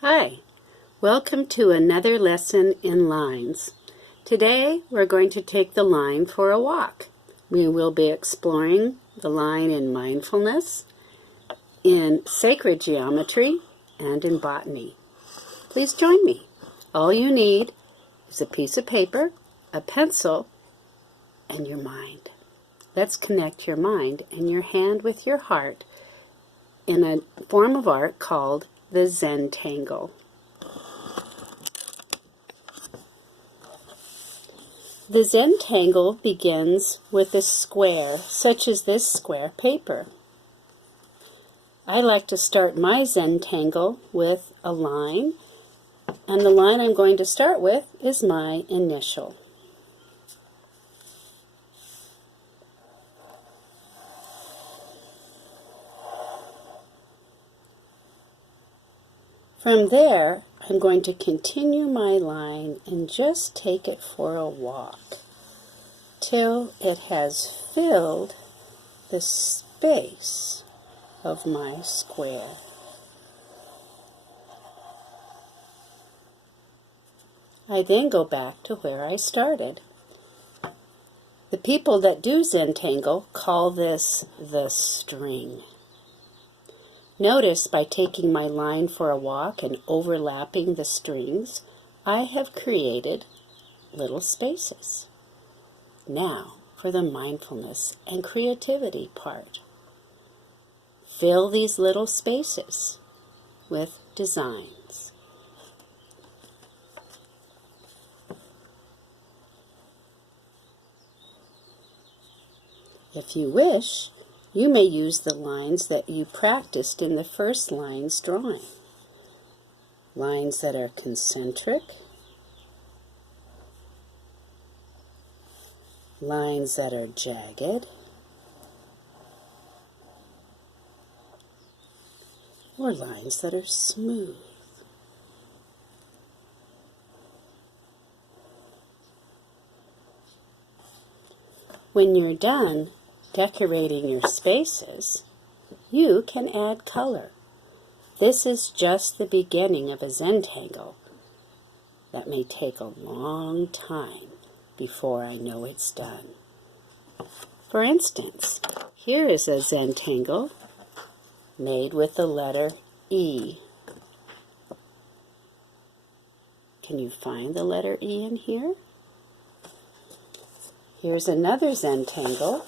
Hi, welcome to another lesson in lines. Today we're going to take the line for a walk. We will be exploring the line in mindfulness, in sacred geometry, and in botany. Please join me. All you need is a piece of paper, a pencil, and your mind. Let's connect your mind and your hand with your heart in a form of art called the Zentangle. The Zentangle begins with a square, such as this square paper. I like to start my Zentangle with a line, and the line I'm going to start with is my initial. From there, I'm going to continue my line and just take it for a walk till it has filled the space of my square. I then go back to where I started. The people that do Zentangle call this the string. Notice by taking my line for a walk and overlapping the strings, I have created little spaces. Now for the mindfulness and creativity part. Fill these little spaces with designs. If you wish, you may use the lines that you practiced in the first line's drawing. Lines that are concentric, lines that are jagged, or lines that are smooth. When you're done decorating your spaces, you can add color. This is just the beginning of a Zentangle that may take a long time before I know it's done. For instance, here is a Zentangle made with the letter E. Can you find the letter E in here? Here's another Zentangle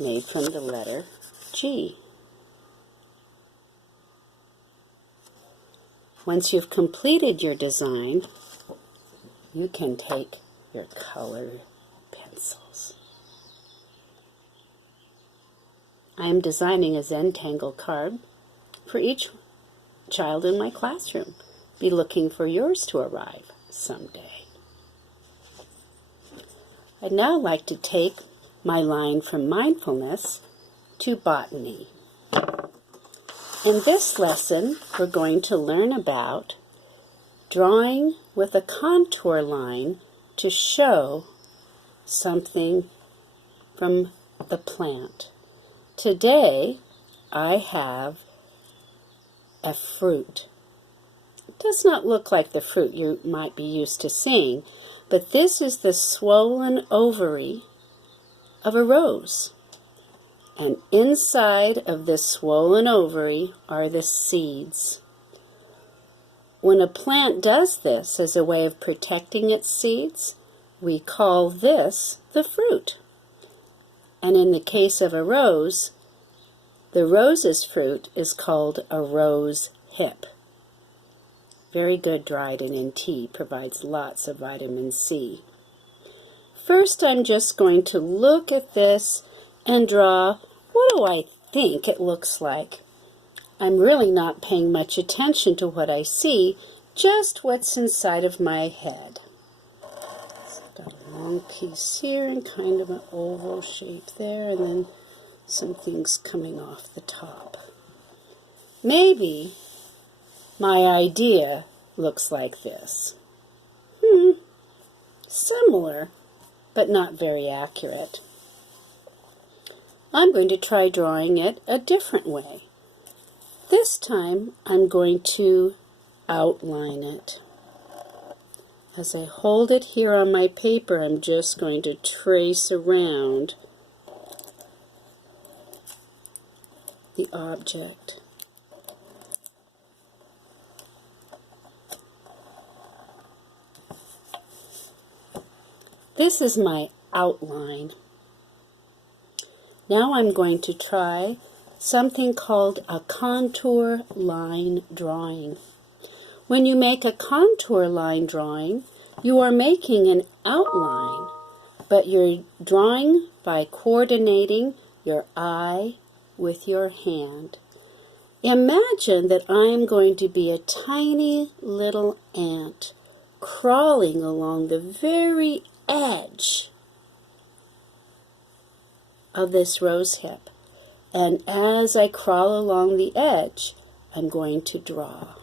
made from the letter G. Once you've completed your design, you can take your colored pencils. I am designing a Zentangle card for each child in my classroom. Be looking for yours to arrive someday. I'd now like to take my line from mindfulness to botany. In this lesson, we're going to learn about drawing with a contour line to show something from the plant. Today, I have a fruit. It does not look like the fruit you might be used to seeing, but this is the swollen ovary of a rose. And inside of this swollen ovary are the seeds. When a plant does this as a way of protecting its seeds, we call this the fruit. And in the case of a rose, the rose's fruit is called a rose hip. Very good dried and in tea, provides lots of vitamin C. First, I'm just going to look at this and draw what do I think it looks like. I'm really not paying much attention to what I see, just what's inside of my head. So I've got a long piece here and kind of an oval shape there, and then some things coming off the top. Maybe my idea looks like this. Similar, but not very accurate. I'm going to try drawing it a different way. This time I'm going to outline it. As I hold it here on my paper, I'm just going to trace around the object. This is my outline. Now I'm going to try something called a contour line drawing. When you make a contour line drawing, you are making an outline, but you're drawing by coordinating your eye with your hand. Imagine that I'm going to be a tiny little ant crawling along the very edge of this rose hip. And as I crawl along the edge, I'm going to draw.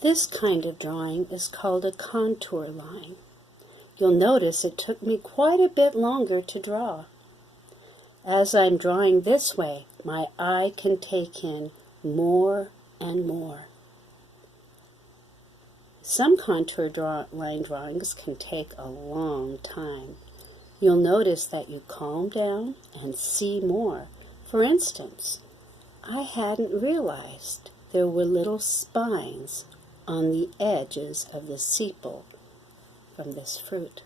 This kind of drawing is called a contour line. You'll notice it took me quite a bit longer to draw. As I'm drawing this way, my eye can take in more and more. Some contour line drawings can take a long time. You'll notice that you calm down and see more. For instance, I hadn't realized there were little spines on the edges of the sepal from this fruit.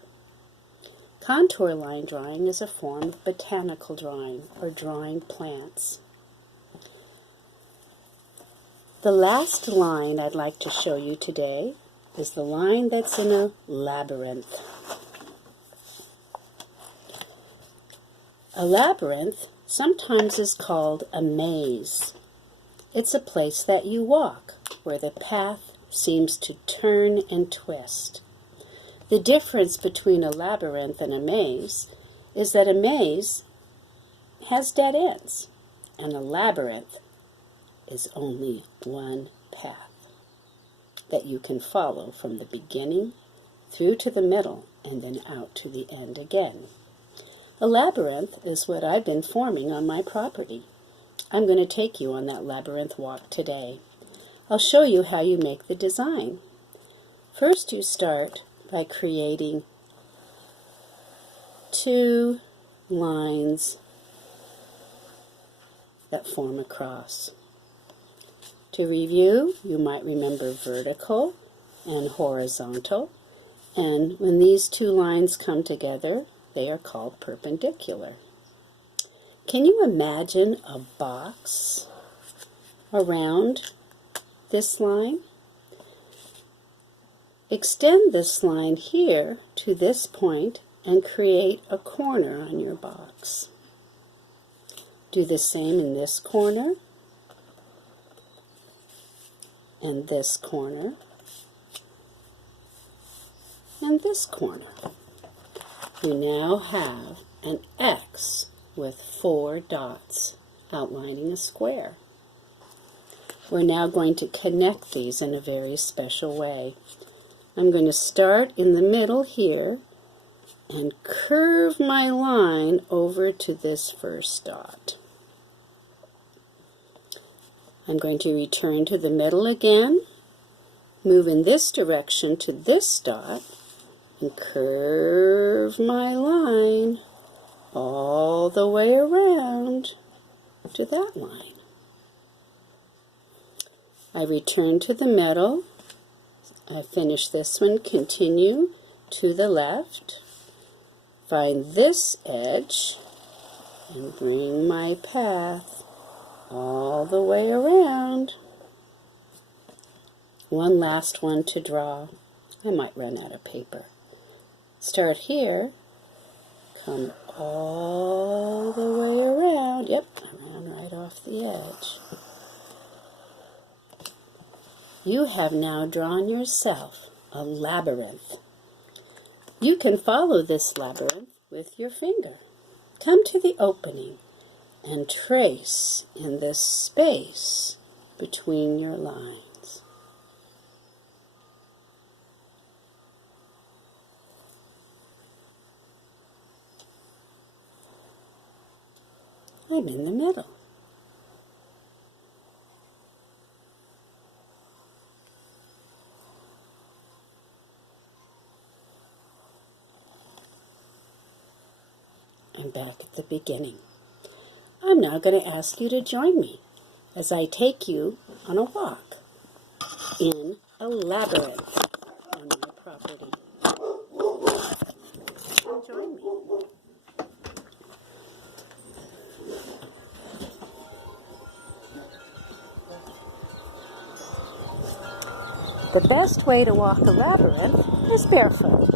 Contour line drawing is a form of botanical drawing, or drawing plants. The last line I'd like to show you today is the line that's in a labyrinth. A labyrinth sometimes is called a maze. It's a place that you walk, where the path seems to turn and twist. The difference between a labyrinth and a maze is that a maze has dead ends, and a labyrinth is only one path that you can follow from the beginning through to the middle and then out to the end again. A labyrinth is what I've been forming on my property. I'm going to take you on that labyrinth walk today. I'll show you how you make the design. First, you start by creating 2 lines that form a cross. To review, you might remember vertical and horizontal, and when these 2 lines come together, they are called perpendicular. Can you imagine a box around this line? Extend this line here to this point and create a corner on your box. Do the same in this corner and this corner and this corner. You now have an X with 4 dots outlining a square. we're now going to connect these in a very special way. I'm going to start in the middle here and curve my line over to this first dot. I'm going to return to the middle again, move in this direction to this dot, and curve my line all the way around to that line. I return to the middle. I finish this one, continue to the left, find this edge, and bring my path all the way around. One last one to draw. I might run out of paper. Start here, come all the way around. Yep, around right off the edge. You have now drawn yourself a labyrinth. You can follow this labyrinth with your finger. Come to the opening and trace in this space between your lines. I'm in the middle. I'm back at the beginning. I'm now going to ask you to join me as I take you on a walk in a labyrinth on my property. Join me. The best way to walk a labyrinth is barefoot.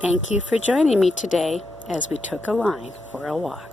Thank you for joining me today as we took a line for a walk.